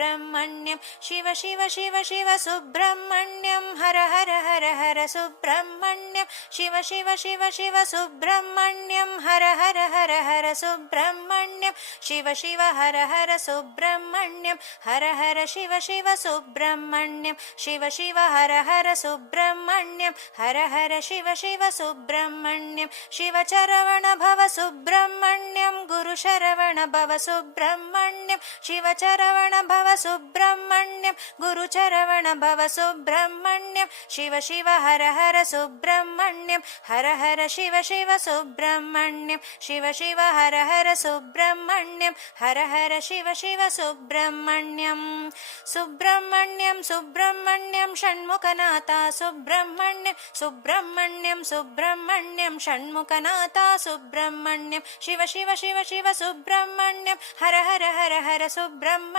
सुब्रह्मण्यं शिव शिव शिव शिव सुब्रह्मण्यं हर हर हर हर सुब्रह्मण्यं शिव शिव शिव शिव सुब्रह्मण्यं हर हर हर हर सुब्रह्मण्यं शिव शिव हर हर सुब्रह्मण्यं हर हर शिव शिव सुब्रह्मण्यं शिव शिव हर हर सुब्रह्मण्यं हर हर शिव शिव सुब्रह्मण्यं शिव चरवण भव सुब्रह्मण्यं गुरु शरवण भव सुब्रह्मण्यं शिव चरवण भव सुब्रह्मण्यं गुरु चरवण भव सुब्रह्मण्यं शिव शिव हर हर सुब्रह्मण्यं हर हर शिव शिव सुब्रह्मण्यं शिव शिव हर हर सुब्रह्मण्यं हर हर शिव शिव सुब्रह्मण्यं सुब्रह्मण्यं सुब्रह्मण्यं षण्मुखनाथा सुब्रह्मण्यं सुब्रह्मण्यं सुब्रह्मण्यं षण्मुखनाथा सुब्रह्मण्यं शिव शिव शिव शिव सुब्रह्मण्यं हर हर हर हर सुब्रह्मण्यं